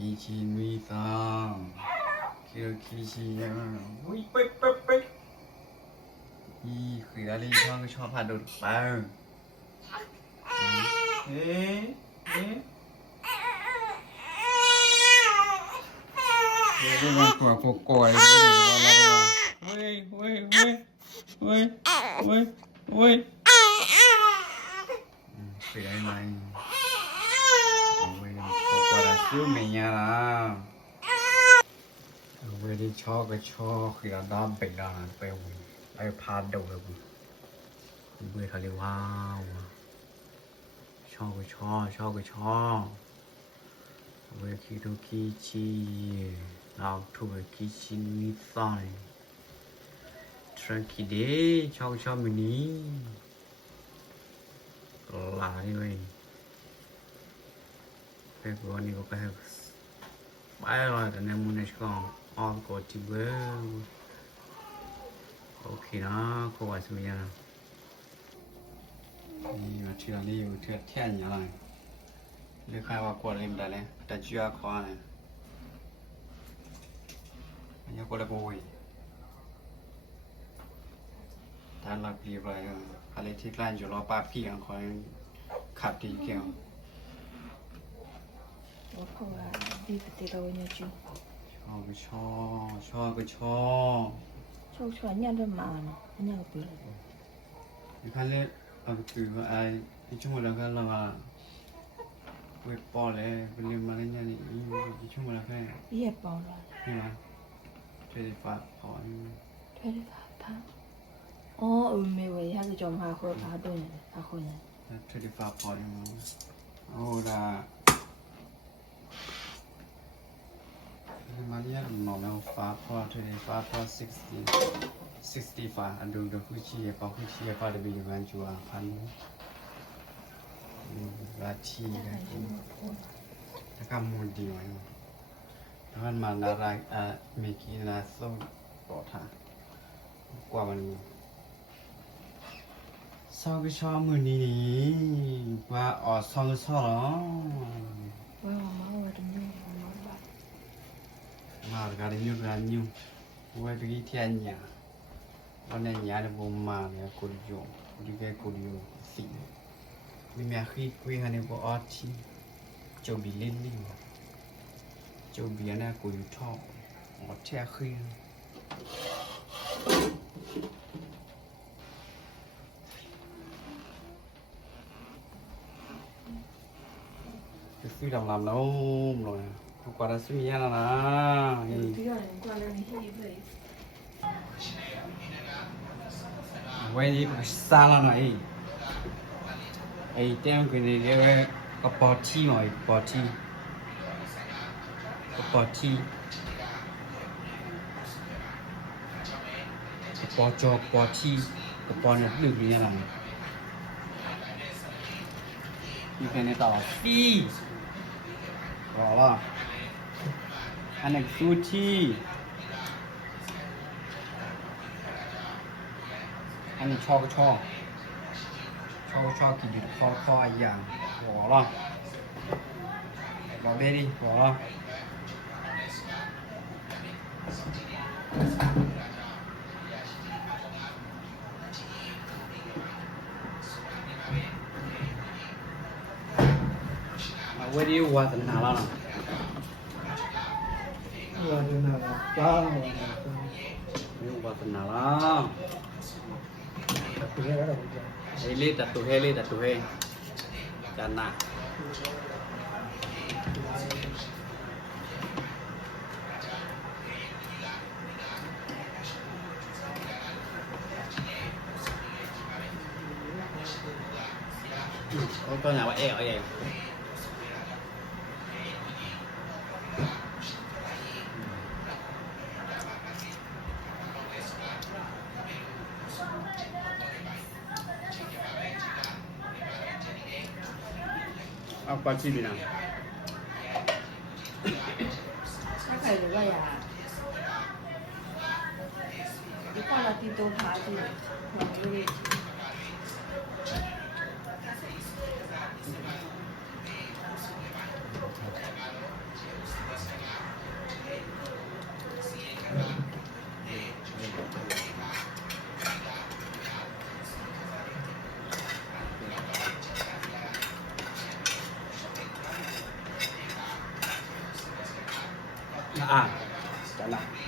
奇奇女桑，奇奇呀，喂喂喂喂，咦，回来了一趟个小盘豆包，哎哎，这个过来，喂喂喂喂喂喂，回来嘛，喂，过来救命呀啦！喂，你敲个敲，回来打背啦，背喂，来爬豆了不？喂他的娃娃，敲个敲，喂去都去去，然后土个去去米饭，吃去的，敲个敲没呢，辣的喂，这个你个该，摆了，但那么那个。哦，个地位，OK 啦，个话什么样？你我吃了你有吃天年了，你看我过来没得嘞？在居家看嘞，人家过来不会，但那比不来个，还得提篮就老把皮样可能卡地个。我跑啊，比不得到人家去。敲个敲，人家这嘛呢，人家不了。你看嘞，那个对个哎，你怎么那个那个，会包嘞，不连嘛人家的，你怎么那个？也包了。是吗？这里发跑呢。这里发。哦，没喂，还是叫马虎发多呢，发好呢。这里发跑的嘛，然后啦。มาเนี่ยหน่อแมวฟ้าพอเทเลฟ้าพอ60ฟ้าอันดูผู้ชี้พอผู้ชี้พอจะไปอยู่กันจัวพันราชีกันแล้วก็มูดีไว้แล้วมันมานาราเมกีนาส้มปอทากว่ามันเศร้าก็ชอบมือนี้ว่าอ๋อเศร้าก็ชอบหรอว่ามาว่าตรงนี้มาก็ได้ยุ่งกันยุ่งว่าไปที่อันยาวันนี้ยาเนี่ยผมมาเนี่ยกุฎยงกุฎแก่กุฎยงสิมีแม่ขี้คุยกันเนี่ยบอกอ๋อที่โจบีเล่นนี่โจบีเนี่ยกุฎชอบอ๋อแท้ขี้จะซื้อดำแล้วเลยกว่าจะซื้อยังนะวันนี้ซาลาหน่อยไอ้เจ้าคนนี้เรียกว่าก็ปอที่หน่อยปอที่ก็ปอที่ปอจอปอที่ก็ปอเนี่ยลึกนี่อะไรมีใครในต่อฟีต่อละอันนี้ซูชิอันนี้ชอบกินอยู่คออย่างหัวละบอกได้ดิหัวละวันนี้วัวตันหาแล้วนะวัวตันหาแล้วนี่วัวตันหาแล้วไอ้เล่ตัดตัวให้จานหนักก็อย่างว่าเอ๋เอาปลาชีบีนะถ้าใครรู้ว่าอย่าอีกคนละตีโตพาจีหวังเลย တလား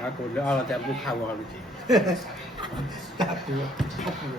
ငါကိုလောအောင်တဲ့ဘုခါဝါလို့ကြည့်တာပူပူ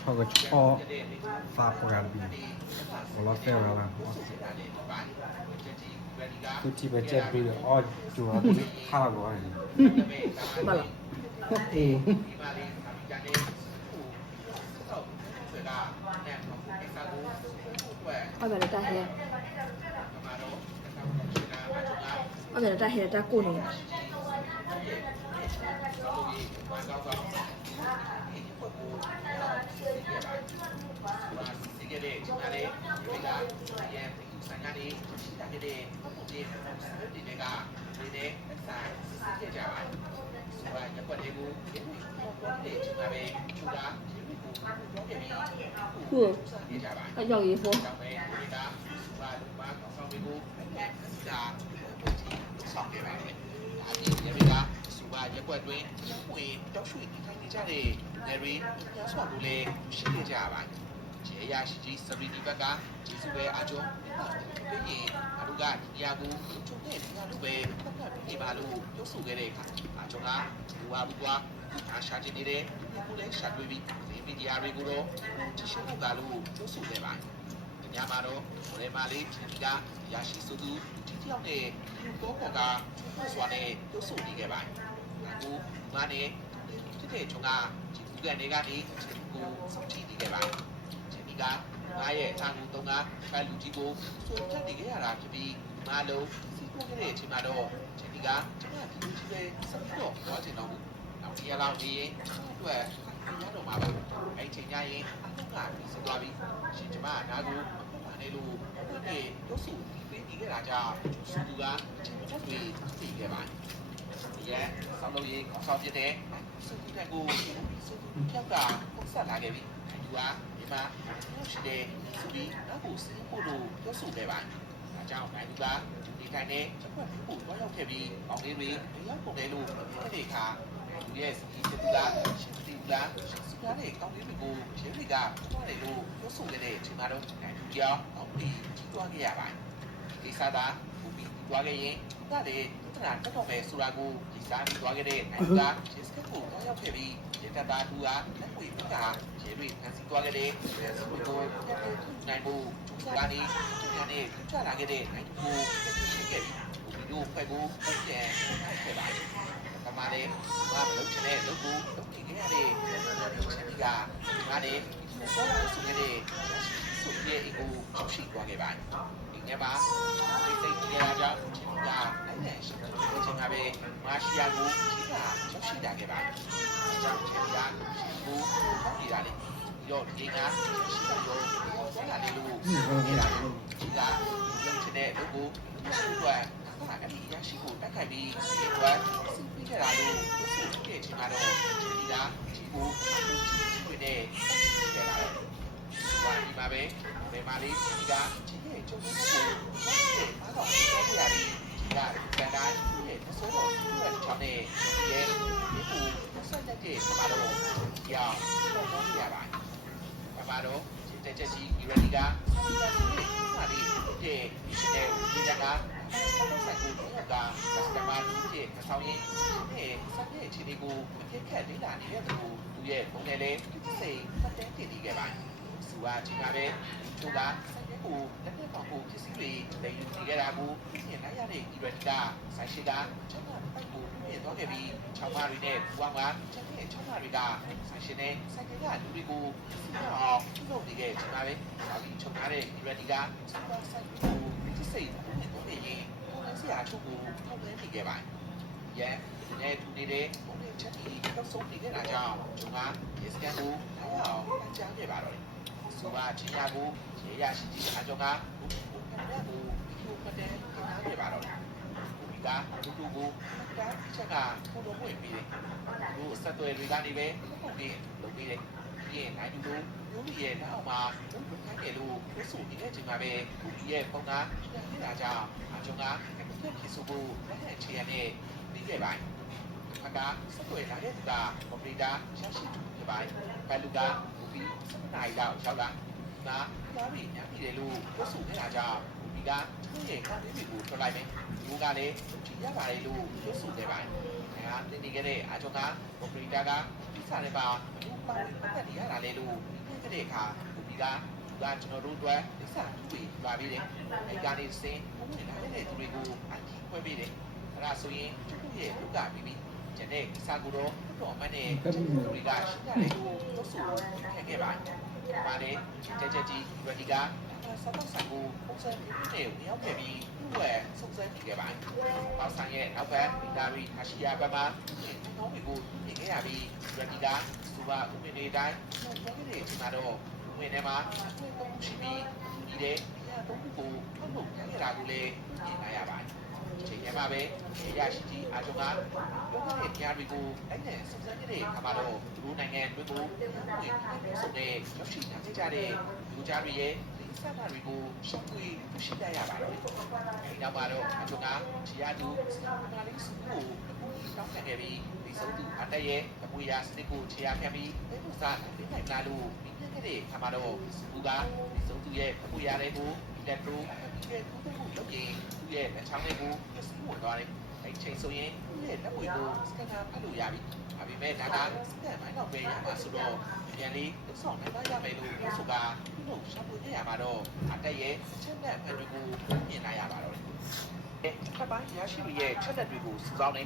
ชอบก็ชอบฟาโปรแกรมดี我老师了啦သူကြည့်ပဲချက်ပြီးတော့အော်ကျူတော့ခါကောတယ် ဘာလဲ အေး အဲ့ဒါလည်းတာဟဲအဲ့ဒါလည်းတာဟဲတာကိုနေ ဟုတ်အကြောက်ရေးဖို့ ရက်ွက်တွင်ဝင်တောက်ရွှေဒီထိုင်နေကြတဲ့နေရီညဆော့လို့လေရှိနေကြပါခြေရရှိကြီးစပီဒီဘက်ကဂျေစုပဲအကျုံးပြီးရင်အလူကဒီယာကိုချုံနဲ့ဒီယာလိုပဲဖတ်ဖတ်ပြီးပါလို့ပြုတ်ဆုခဲ့တဲ့အခါအကျုံးကဘူဝါဘူကွာအားရှာချင်နေတဲ့ကိုလည်းရှာတွေ့ပြီးဒီမီဒီယာတွေကိုတော့တရှိမှုကလို့ပြုတ်ဆုခဲ့ပါညမှာတော့ဘယ်မှာလေးဒီကရရှိစုသူဒီတယောက်နဲ့တော့ပေါ်ကဆွာနဲ့ပြုတ်ဆုနေခဲ့ပါကိုမာနေဖြစ်တဲ့ကျွန်ကဒီကူကန်တွေကနေကိုစောင့်ကြည့်နေခဲ့ပါတယ်။ဒီကငါရဲ့အချာကူတုံးကဖက်လူကြီးကိုစိုးတက်နေခဲ့ရတာဖြစ်ပြီးငါလုံးစီးပွားခဲ့တဲ့အချိန်မှာတော့ဒီကကျွန်မဒီလူကြီးပဲဆက်ပြီးတော့သွားချင်တော့ဘူး။နောက်ဒီလောက်နေရင်အတွက်ရတော့မှာပါ။အဲ့ချိန်ညရင်အထုကပြီးစသွားပြီးရှင်ကျွန်မနားကိုမနေလို့ဒီရုပ်စုပြီးပြီးခဲ့တာကြောင့်စုကချင်းချက်တွေသိခဲ့ပါတယ်။ရဲ့ဆောင်းလို့ရေးခေါင်းဆောင်ဖြစ်တဲ့စုတီတက်ကိုစုဖြောက်ကပုံဆက်လာခဲ့ပြီ။သူကဒီမှာရှိတဲ့စုပြီးနောက်ကိုစီးဖို့လို့ပြောဆိုခဲ့ပါတယ်။ဒါကြောင့်နိုင်သူကဒီတိုင်းနဲ့ချက်ွက်ဖို့တွားရောက်ခဲ့ပြီးအောင်လေးတွေရောက်ပုံတယ်လို့ပြောတဲ့အခါသူရဲ့စီးတူလာရှိတူလာစုကားတဲ့ကောင်းလေးတွေကိုရဲတွေကတွားတယ်လို့ပြောဆိုခဲ့တဲ့အချိန်မှာတော့နိုင်သူကြောင့်အောင်ပြီးကြီးတွားခဲ့ရပါတယ်။ဒီစားတာဘူပြီးတွားခဲ့ရင်ကလည်းတနာတက်တော့မယ်ဆိုတာကိုဒီစားပြီးသွားခဲ့တဲ့နိုင်ကရှစ်စကကိုတော့ရောက်ခဲ့ပြီးရေတတာသူကလက်ဝေဘက်ကရေတွေဖန်ဆီးသွားခဲ့တဲ့စပီကိုနိုင်ဖို့ကနေသူကလည်းကြလာခဲ့တဲ့နိုင်ကိုရှိခဲ့ပြီးဒီလိုဖက်ကိုပုံပြန်ခဲ့ပါတယ်။ဒါမှလည်းငါမလုပ်ချင်တဲ့လုပ်ကိုလုပ်ကြည့်ခဲ့ရတဲ့ချက်ကြီးကငါလည်းဆောင်းလို့ဆိုခဲ့တဲ့ဆိုရဲ့အကိုရှိသွားခဲ့ပါတယ်။ဒီနေ့မှာဒီစိတ်ကြီးရကြကနိုင်တဲ့ရှိတဲ့ချိန်ကပဲမာရှီယာကိုကြီးကရောက်ရှိလာခဲ့ပါတယ်။အကြောင်းချင်းကကိုထောက်ပြတာလေပြီးတော့ဒီကရှိတဲ့ရောဆက်လာနေလို့နေတာလေကြီးကလုပ်ချင်တဲ့လုပ်ကိုရှိတော့အဲ့ဒီရရှိဖို့တက်ခိုက်ပြီးဒီကွာစီးပြီးကြတာလို့ဆိုတဲ့ချိန်ကတော့ဒီကဒီကိုဝင်နေတယ်ပါဘာဒီမှာပဲဘယ်မှာလေးဒီကကြီးရဲ့ကျုပ်ကိုအားတော့ပြောပြရတယ်ဒီကကန်တိုင်းရဲ့ဆိုတော့ဒီကချောင်းနဲ့ရဲ့ဒီကိုဆက်တဲ့ကမှာတော့ဒီအောင် မှာတော့တက်ချက်ကြီးဒီရဒီကဟာဒီဒီရှင်နေဒီကဆိုင်ကိုတော့က customer တွေအဆောင်ရင်းနဲ့စတဲ့အခြေအနေကိုအခက်ခက်လေးလာနေတဲ့သူရဲ့ပုံနဲ့လေစိတ်ပတ်တဲ့တည်တည်ခဲ့ပါသူကဒီမှာပဲသူကဆိုင်ကိုလက်နဲ့ပေါကိုဖြစ်စီတွေလေယူနေကြတာကိုပြင်လိုက်ရတဲ့ဒီရဒီကဆိုင်ရှိကချက်မှတ်ကိုပြင်သွားခဲ့ပြီးချောင်းမတွေနဲ့ဘူဝါမှာချက်နဲ့ချောင်းမတွေကဆိုင်ရှင်နဲ့ဆိုင်ကလူတွေကိုအောင်လုပ်နေခဲ့ဒီမှာပဲဒါပြီးချုပ်ထားတဲ့ဒီရဒီကဆိုင်ကိုဖြစ်စိတ်ပုံနဲ့ရင်ဆရာချုပ်ကိုထောက်သွင်းနေခဲ့ပါတယ်။ရဲနဲ့သူနေတဲ့ဘုံနဲ့ချက်ကြီးတော့ဆုံးနေခဲ့တာကြောင့်ကျွန်ကဒီစကန်ကိုထားရအောင်ကြားခဲ့ပါတော့တယ်။ဆိုပါချင်းရကိုရေရရှိကြီးအကြောင်းကဘုံနဲ့ကိုဒီလိုပတ်တဲ့ခဏခဲ့ပါတော့တယ်။ဒီကသူတို့ကိုတားချက်ကထိုးတော့ဝင်ပြီးတယ်။သူစက်သွယ်တွေကနေပဲပုံပြီးလုပ်ပြီးတယ်။ပြီးရင်နိုင်သူတို့မျိုးကြီးရဲ့နောက်မှာဘုံခိုင်းတယ်လို့ပြောဆိုနေတဲ့ချိန်မှာပဲသူရဲ့ပုံကပြန်နေတာကြောင့်အကြောင်းကဖြစ်ဆိုဖို့လက်ချေရနဲ့ပြီးခဲ့ပါတယ်။အခါကစက်ွယ်လာတဲ့သူကကွန်ပျူတာရရှိသူဖြစ်ပါတယ်။ဘယ်လူကဘူဘီ7နာရီလောက်ရောက်လာ။ဒါလာပြီးညပြည်တယ်လို့ပြောဆိုနေတာကြောင့်ဘူဘီကသူ့ရဲ့ကားလေးတွေကိုထွက်လိုက်မယ်။သူကလည်းကြည့်ရပါတယ်လို့ပြောဆိုခဲ့ပါတယ်။ဒါကတင်နေခဲ့တဲ့အကြောင်းကကွန်ပျူတာကဒီစားတွေပါဘူပါပတ်သက်ရတာလေလို့ဒီတဲ့အခါဘူဘီကကျွန်တော်တို့အတွက်ဒီစားပြီးပါပြီးတယ်။အဲကနေစင်းဝင်လာတဲ့သူတွေကိုအထီးခွဲပေးတယ်။အဲဒါဆိုရင်သူ့ရဲ့လူကပြီးပြီးကျန်တဲ့စာကူတော့တော်မှနဲ့သူတွေကရှိကြတယ်လို့သူဆိုခဲ့ပါတယ်။ပါလေချက်ချက်ကြီးဝဒီကစတော့စာကူပုံစံမျိုးနဲ့ဝင်ရောက်ခဲ့ပြီးသူ့ရဲ့စုံစမ်းကြည့်ခဲ့ပါတယ်။ပေါဆိုင်ရဲ့နောက်ဘက်ဒီတာရီအရှိယာဘက်မှာသူ့ကိုနေခဲ့ရပြီးဝဒီကသူကဥပဒေတိုင်းသူ့ရဲ့ဒီမှာတော့ဝင်ထဲမှာရှိပြီးဒီတဲ့တော့ကိုထုတ်လုပ်ရတာကိုလည်းပြင်လာရပါတယ်။ချိန်ရမှာပဲရရှိကြီးအကြုံကပြောခဲ့တဲ့တရားတွေကိုအဲ့နဲ့စုံစမ်းတဲ့အခါမှာတော့သူတို့နိုင်ငံတွေကိုဝင်ဆိုတဲ့ရောက်ရှိနေကြတဲ့လူကြားတွေရဲ့စတာတွေကိုရှင်းပြရှိတတ်ရပါတယ်။ဒီနောက်မှာတော့အကြုံကခြေရသူစတာလေးစုကိုတောင်းခံခဲ့ပြီးဒီစုံသူအတက်ရဲ့အမွေအရာစနစ်ကိုခြေရခံပြီးဘယ်လိုစားနိုင်လာလို့ဒီတဲ့အခါမှာတော့သူကဒီစုံသူရဲ့အမွေအရာတွေကိုတက်တူရဲ့သူ့ကိုလုပ်ရင်သူ့ရဲ့အချောင်းလေးကိုပြစီဝင်သွားတယ်။အဲ့ချိန်ဆိုရင်သူ့ရဲ့လက်ဝဲကိုစကန်နာဖတ်လို့ရပြီ။ဒါပေမဲ့ဒါကစကန်မိုင်းတော့ပဲရမှာဆိုတော့ပြန်လေးဆောင်းနိုင်ရမယ်လို့ပြောဆိုတာသူ့ကိုရှောက်လို့ရမှာတော့အတက်ရဲ့ချက်လက်ဖက်တွေကိုမြင်လာရပါတော့တယ်။ထပ်ပိုင်းရရှိရဲ့ချက်လက်တွေကိုစုဆောင်းနေ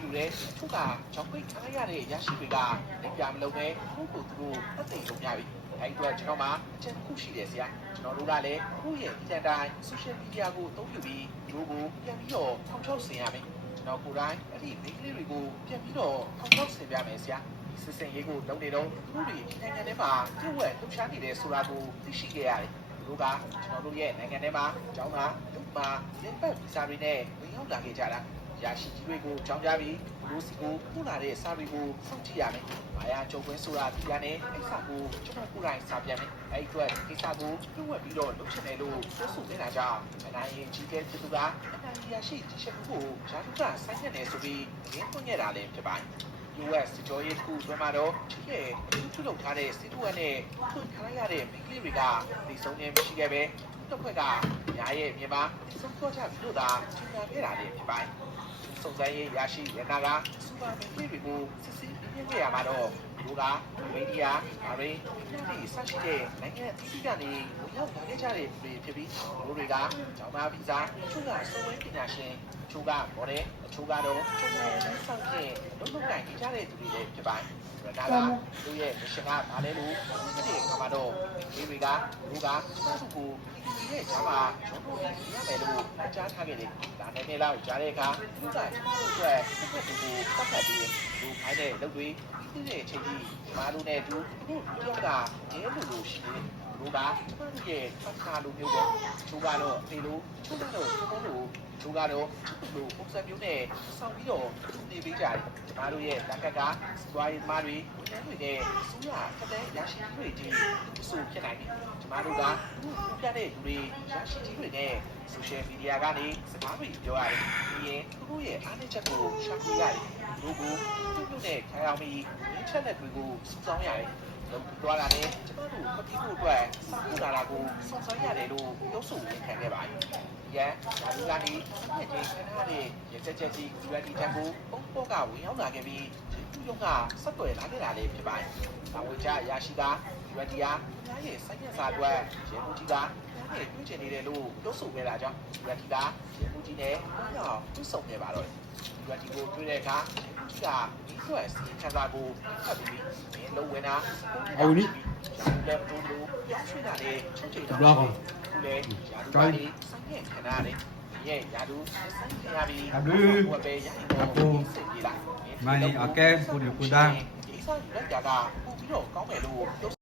ယူတဲ့သူကကြောက်ပိတ်ထားရတဲ့ရရှိတွေကလက်ပြမလုံးပဲသူ့ကိုသူတို့အသိဆုံးရပြီ။အဲ့အတွက်ကျွန်တော်မှအချက်ခုရှိတယ်ဆရာ။ကျွန်တော်တို့ကလည်းကိုယ့်ရဲ့အင်တာတိုင်း social media ကိုအသုံးပြုပြီးဒီလိုကိုပြန်ပြီးတော့ထောက်ချောက်ဆင်ရမယ်ကျွန်တော်ကိုယ်တိုင်အဲ့ဒီ link လေးတွေကိုပြန်ပြီးတော့ထောက်ချောက်ဆင်ပြမယ်ဆရာစစ်စင်ရေးကိုလုပ်နေတော့သူတို့ဒီနိုင်ငံထဲမှာပြုတ်ဝဲလှုပ်ရှားနေတယ်ဆိုတာကိုသိရှိခဲ့ရတယ်ဒီလိုကကျွန်တော်တို့ရဲ့နိုင်ငံထဲမှာကျောင်းသားလူမှာရင်းပတ်ဗီဇာတွေနဲ့ဝင်ရောက်လာခဲ့ကြတာရရှိကြီးတွေကိုကြောင်းကြပြီးလူစီကိုပို့လာတဲ့စာတွေကိုစောင့်ကြည့်ရမယ်။မာယာကြုံခွင့်ဆိုတာဒီကနေ့အိစာကိုကျွန်တော်ကိုယ်တိုင်စာပြန်မယ်။အဲ့အတွက်အိစာကိုပြုတ်ဝက်ပြီးတော့လုပ်ချင်တယ်လို့ပြောဆိုနေတာကြောင့်အနိုင်ရင်ကြီးတဲ့သူကအနိုင်ရရှိကြီးချက်ကိုဂျာတုကဆိုင်းနေတယ်ဆိုပြီးရင်းဖွင့်ရတာလည်းဖြစ်ပါတယ်။ US ကြော်ရည်ခုတွင်မှာတော့ချစ်ရဲ့သူ့လုပ်ထားတဲ့စစ်တူဝက်နဲ့သူ့ခံရတဲ့မိကလေးတွေကဒီဆုံးနေမရှိခဲ့ပဲတစ်ခွက်ကညာရဲ့မြန်မာစုံခေါ်ချပြီးတော့သာချိန်ခံခဲ့တာလည်းဖြစ်ပါတယ်။စုံစမ်းရေးရရှိရနာကစူပါမင်းတွေကိုစစ်စစ်ပြင်းပြရမှာတော့လူကမီဒီယာအရိဒီဆက်ရှိတဲ့နိုင်ငံအသီးသီးကနေရောက်လာခဲ့ကြတဲ့လူတွေဖြစ်ပြီးလူတွေကကျောင်းသားဗီဇာချို့ကစုံဝဲပညာရှင်ချို့ကမော်ဒယ်အချို့ကတော့ချို့ကဆောက်တဲ့လုံလုံနိုင်ကြတဲ့သူတွေလည်းဖြစ်ပါတယ်။ဒါကသူရဲ့မရှင်ကဘာလဲလို့ဒီနေ့ကမှတော့ဒီတွေကလူကသူ့ကိုဒီရဲ့ဂျာမှာကျွန်တော်တို့ရမယ်လို့အကြမ်းထားခဲ့တယ်။ဒါနဲ့လောက်ကြားတဲ့အခါလူကကျွန်တော်တို့အတွက်တစ်ခါတည်းကိုပတ်သက်ပြီးလူခိုင်းတဲ့လုပ်တွေဒီနေ့အချိန်ကြီးမာလူနဲ့သူတို့ကရဲလူရှိတယ်။လူကကျွန်တော်တို့ရဲ့ပတ်ခါလူမျိုးပေါ့။ချိုးကတော့ဒီလိုချိုးတော့ချိုးလို့ချိုးကတော့သူ့လိုပုံစံမျိုးနဲ့ဆောင်းပြီးတော့နေပေးကြတယ်။ကျွန်တော်တို့ရဲ့လက်ကစပွားရေးမားတွေတွေနဲ့စူးရခတဲ့ရရှိတွေကြီးဆိုဖြစ်နိုင်တယ်။ကျွန်တော်တို့ကပြတဲ့လူတွေရရှိကြီးတွေနဲ့ social media ကနေစကားတွေပြောရတယ်။ပြီးရင်သူတို့ရဲ့အားနည်းချက်ကိုရှာဖွေရတယ်။လူကိုသူ့နဲ့ခံရပြီးချက်လက်တွေကိုစုဆောင်းရတယ်။ သွားတာလေကျမတို့မပြီးဖို့အတွက်စောင့်လာတာကိုစုံစမ်းရတယ်လို့ပြောဆိုနေခံခဲ့ပါရန်ဒါလူလာနေညက်ချင်းခဏလေးရချက်ချက်ကြီးဒီရတီတန်ကိုပုံပေါ်ကဝင်ရောက်လာခဲ့ပြီးဒီရုံကဆက်သွယ်လာခဲ့တာလေးဖြစ်ပါတယ်။ဒါဝင်ကြရရှိတာဒီရတီအားညာရဲ့စိုက်ရက်စာအတွက်ရေမှုကြီးကညာရဲ့တွေ့ချင်နေတယ်လို့ပြောဆိုခဲ့တာကြောင့်ဒီရတီကရေမှုကြီးနဲ့ဘာရောက်တွေ့ဆုံခဲ့ပါတော့ဒီရတီကိုတွေ့တဲ့အခါရေမှုကြီးကဒီအတွက်စီခံစားကိုဖတ်ပြီးမင်းလုံးဝင်တာလည်းဘလို့ရောက်ရှိတာလေချုပ်ချယ်တော့ခုလေရာထူးကနေစိုက်ရက်ခဏလေးရဲ့ရာထူးစိုက်ခဲ့ရပြီးဟိုပဲရရင်တော့စိတ်ကြီးလား Mani ake puri kuda. ဒီစားလက်ကြကပို့ပြီးတော့ကောင်းမယ်လို့ပြော